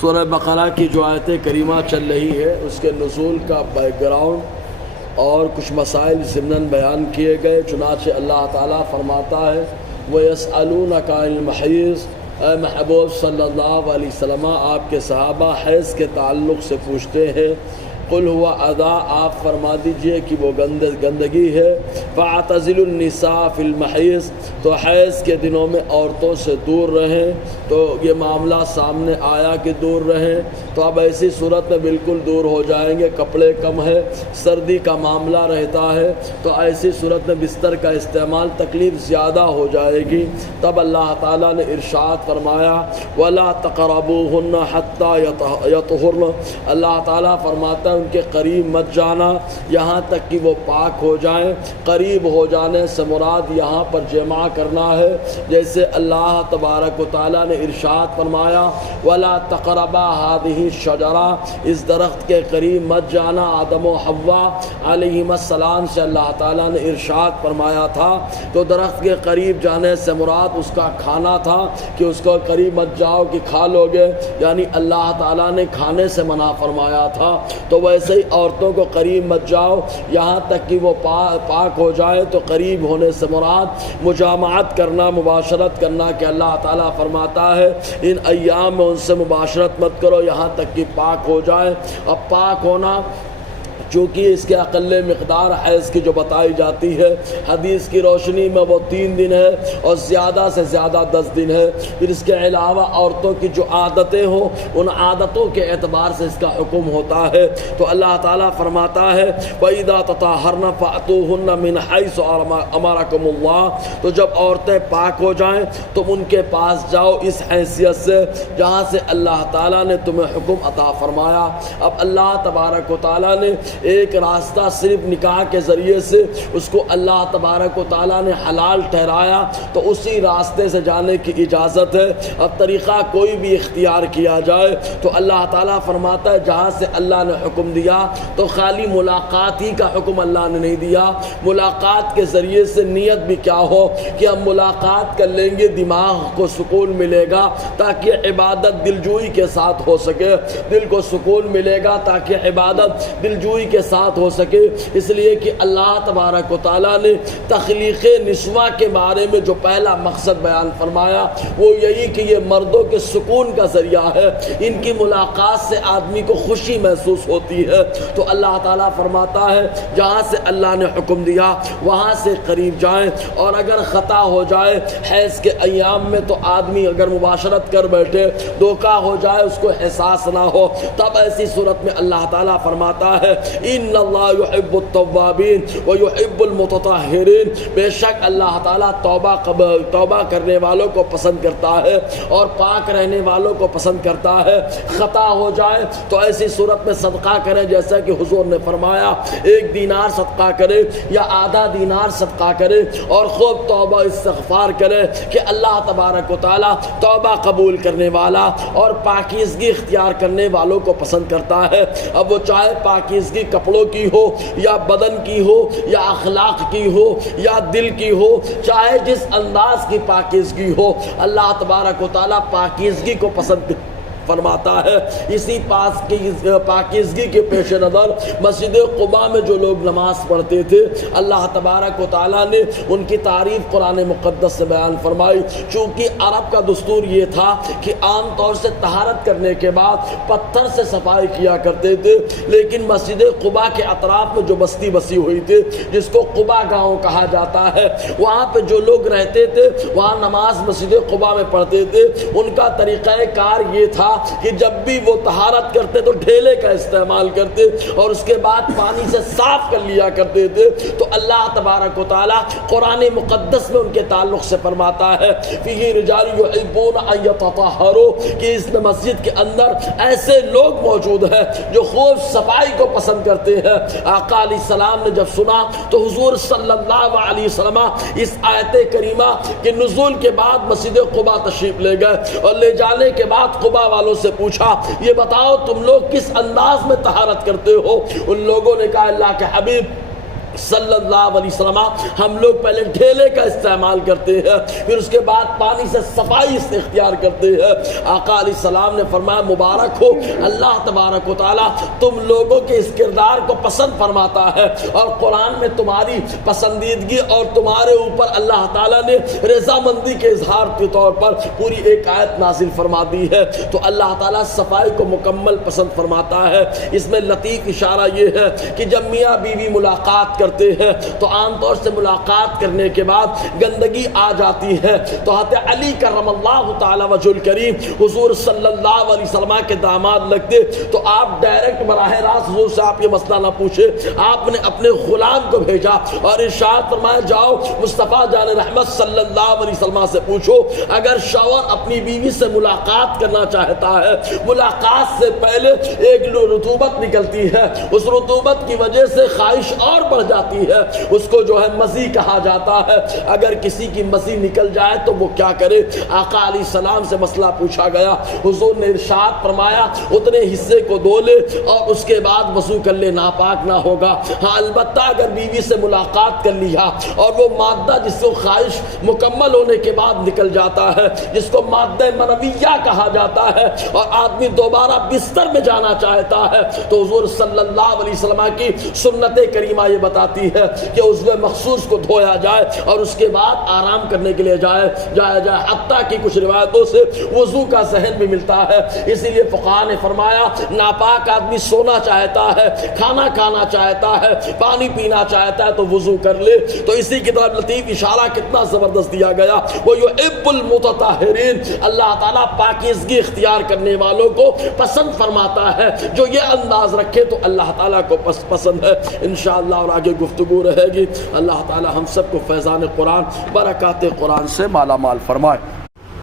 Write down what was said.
سورہ بقرہ کی جو آیت کریمہ چل رہی ہے اس کے نزول کا بیک گراؤنڈ اور کچھ مسائل ضمناً بیان کیے گئے۔ چنانچہ اللہ تعالیٰ فرماتا ہے وَيَسْأَلُونَكَ عَنِ الْمَحِيضِ، اے محبوب صلی اللہ علیہ وسلم آپ کے صحابہ حیض کے تعلق سے پوچھتے ہیں، قُلْ هُوَ ادا، آپ فرما دیجئے کہ وہ گندگی ہے، فَاعْتَزِلُوا النِّسَاءَ فِي الْمَحِيضِ، تو حیض کے دنوں میں عورتوں سے دور رہیں۔ تو یہ معاملہ سامنے آیا کہ دور رہیں، تو اب ایسی صورت میں بالکل دور ہو جائیں گے، کپڑے کم ہے، سردی کا معاملہ رہتا ہے، تو ایسی صورت میں بستر کا استعمال تکلیف زیادہ ہو جائے گی۔ تب اللہ تعالیٰ نے ارشاد فرمایا وَلَا تَقْرَبُوهُنَّ حَتَّى يَطْهُرْنَ، اللہ تعالیٰ فرماتا ہے ان کے قریب مت جانا یہاں تک کہ وہ پاک ہو جائیں۔ قریب ہو جانے سے مراد یہاں پر جمع کرنا ہے، جیسے اللہ تبارک و تعالیٰ نے ارشاد فرمایا وَلَا تَقْرَبَا هَذِهِ الشَّجَرَةَ، اس درخت کے قریب مت جانا۔ آدم و حوا علیہم السلام سے اللہ تعالیٰ نے ارشاد فرمایا تھا، تو درخت کے قریب جانے سے مراد اس کا کھانا تھا کہ اس کو قریب مت جاؤ کہ کھا لو گے، یعنی اللہ تعالیٰ نے کھانے سے منع فرمایا تھا۔ تو ویسے ہی عورتوں کو قریب مت جاؤ یہاں تک کہ وہ پاک ہو جائے، تو قریب ہونے سے مراد مجامعت کرنا، مباشرت کرنا، کہ اللہ تعالیٰ فرماتا ہے ان ایام میں ان سے مباشرت مت کرو یہاں تک کہ پاک ہو جائے۔ اب پاک ہونا چونکہ اس کے اقل مقدار حیض کی جو بتائی جاتی ہے حدیث کی روشنی میں وہ 3 دن ہے اور زیادہ سے زیادہ 10 دن ہے۔ پھر اس کے علاوہ عورتوں کی جو عادتیں ہوں ان عادتوں کے اعتبار سے اس کا حکم ہوتا ہے۔ تو اللہ تعالیٰ فرماتا ہے وَإِذَا تَطَهَّرْنَ فَأْتُوهُنَّ مِنْ حَيْثُ أَمَرَكُمُ اللَّهُ، تو جب عورتیں پاک ہو جائیں تم ان کے پاس جاؤ اس حیثیت سے جہاں سے اللہ تعالیٰ نے تمہیں حکم عطا فرمایا۔ اب اللہ تبارک و تعالیٰ نے ایک راستہ صرف نکاح کے ذریعے سے اس کو اللہ تبارک و تعالیٰ نے حلال ٹھہرایا، تو اسی راستے سے جانے کی اجازت ہے۔ اب طریقہ کوئی بھی اختیار کیا جائے تو اللہ تعالیٰ فرماتا ہے جہاں سے اللہ نے حکم دیا تو خالی ملاقات ہی کا حکم اللہ نے نہیں دیا، ملاقات کے ذریعے سے نیت بھی کیا ہو کہ ہم ملاقات کر لیں گے، دماغ کو سکون ملے گا تاکہ عبادت دلجوئی کے ساتھ ہو سکے، دل کو سکون ملے گا تاکہ عبادت دلجوئی کے ساتھ ہو سکے۔ اس لیے کہ اللہ تبارک و تعالیٰ نے تخلیق نسواں کے بارے میں جو پہلا مقصد بیان فرمایا وہ یہی کہ یہ مردوں کے سکون کا ذریعہ ہے، ان کی ملاقات سے آدمی کو خوشی محسوس ہوتی ہے۔ تو اللہ تعالیٰ فرماتا ہے جہاں سے اللہ نے حکم دیا وہاں سے قریب جائیں، اور اگر خطا ہو جائے حیض کے ایام میں تو آدمی اگر مباشرت کر بیٹھے دھوکہ ہو جائے اس کو احساس نہ ہو، تب ایسی صورت میں اللہ تعالیٰ فرماتا ہے ان اللہ یحب التوابین ویحب المتطہرین، بے شک اللہ تعالیٰ توبہ کرنے والوں کو پسند کرتا ہے اور پاک رہنے والوں کو پسند کرتا ہے۔ خطا ہو جائے تو ایسی صورت میں صدقہ کریں، جیسا کہ حضور نے فرمایا 1 دینار صدقہ کرے یا آدھا دینار صدقہ کرے اور خوب توبہ استغفار کرے کہ اللہ تبارک و تعالیٰ توبہ قبول کرنے والا اور پاکیزگی اختیار کرنے والوں کو پسند کرتا ہے۔ اب وہ چاہے پاکیزگی کپڑوں کی ہو یا بدن کی ہو یا اخلاق کی ہو یا دل کی ہو، چاہے جس انداز کی پاکیزگی ہو، اللہ تبارک و تعالیٰ پاکیزگی کو پسند فرماتا ہے۔ اسی پاکیزگی کے پیش نظر مسجد قباء میں جو لوگ نماز پڑھتے تھے اللہ تبارک و تعالیٰ نے ان کی تعریف قرآن مقدس سے بیان فرمائی۔ چونکہ عرب کا دستور یہ تھا کہ عام طور سے طہارت کرنے کے بعد پتھر سے صفائی کیا کرتے تھے، لیکن مسجد قباء کے اطراف میں جو بستی بسی ہوئی تھی جس کو قباء گاؤں کہا جاتا ہے، وہاں پہ جو لوگ رہتے تھے وہاں نماز مسجد قباء میں پڑھتے تھے۔ ان کا طریقہ کار یہ تھا کہ جب بھی وہ طہارت کرتے تو ڈھیلے کا استعمال کرتے اور اس کے بعد پانی سے صاف کر لیا کرتے تھے۔ تو اللہ تبارک و تعالیٰ قرآن مقدس میں ان کے تعلق سے فرماتا ہے فیہ رجال یحبون ان یتطہروا، کہ اس مسجد کے اندر ایسے لوگ موجود ہیں جو خوب صفائی کو پسند کرتے ہیں۔ آقا علیہ السلام نے جب سنا تو حضور صلی اللہ علیہ وسلم اس آیت کریمہ کے نزول کے بعد مسجد قباء تشریف لے گئے اور لے جانے کے بعد قباء والوں سے پوچھا یہ بتاؤ تم لوگ کس انداز میں طہارت کرتے ہو؟ ان لوگوں نے کہا اللہ کے حبیب صلی اللہ علیہ وسلم ہم لوگ پہلے ڈھیلے کا استعمال کرتے ہیں، پھر اس کے بعد پانی سے صفائی سے اختیار کرتے ہیں۔ آقا علیہ السلام نے فرمایا مبارک ہو اللہ تبارک و تعالیٰ تم لوگوں کے اس کردار کو پسند فرماتا ہے، اور قرآن میں تمہاری پسندیدگی اور تمہارے اوپر اللہ تعالیٰ نے رضامندی کے اظہار کے طور پر پوری ایک آیت نازل فرما دی ہے۔ تو اللہ تعالیٰ صفائی کو مکمل پسند فرماتا ہے۔ اس میں لطیف اشارہ یہ ہے کہ جب میاں بیوی ملاقات کرتے ہیں تو عام طور سے ملاقات کرنے کے بعد گندگی آ جاتی ہے، تو حضرت علی کرم اللہ تعالی وجہ الکریم حضور صلی اللہ علیہ وسلم کے داماد لگتے، تو آپ ڈائریکٹ براہ راست حضور سے آپ یہ مسئلہ نہ پوچھے، آپ نے اپنے غلام کو بھیجا اور ارشاد فرمایا جاؤ مصطفیٰ جان رحمت صلی اللہ علیہ وسلم سے پوچھو اگر شوہر اپنی بیوی سے ملاقات کرنا چاہتا ہے، ملاقات سے پہلے ایک رطوبت نکلتی ہے، اس رطوبت کی وجہ سے خواہش اور بڑھ جاتی ہے، اس کو جو ہے مزی کہا جاتا ہے، اگر کسی کی مزی نکل جائے تو وہ کیا کرے؟ آقا علیہ السلام سے مسئلہ پوچھا گیا، حضور نے ارشاد فرمایا اتنے حصے کو دھو لے اور اس کے بعد وضو کر لے، ناپاک نہ ہوگا۔ ہاں البتہ اگر بیوی سے ملاقات کر لیا اور وہ مادہ جس کو خواہش مکمل ہونے کے بعد نکل جاتا ہے، جس کو مادہ منویہ کہا جاتا ہے، اور آدمی دوبارہ بستر میں جانا چاہتا ہے، تو حضور صلی اللہ علیہ وسلم کی سنت کریمہ یہ بتاتی ہے کہ عضو مخصوص کو دھویا جائے اور اس کے بعد آرام کرنے کے لیے جایا جائے، حتیٰ کہ کچھ روایتوں سے وضو کا ذہن بھی ملتا ہے۔ اسی لیے فقہاء نے فرمایا ناپاک آدمی سونا چاہتا ہے، کھانا کھانا چاہتا ہے، پانی پینا چاہتا ہے تو وضو کر لے۔ تو اسی کی طرف لطیف اشارہ کتنا زبردست دیا گیا، وہ یحب المتطہرین، اللہ تعالیٰ پاکیزگی اختیار کرنے والوں کو پسند فرماتا ہے، جو یہ انداز رکھے تو اللہ تعالیٰ کو پسند ہے۔ انشاءاللہ اور آگے گفتگو رہے گی۔ اللہ تعالیٰ ہم سب کو فیضان قرآن برکات قرآن سے مالا مال فرمائے۔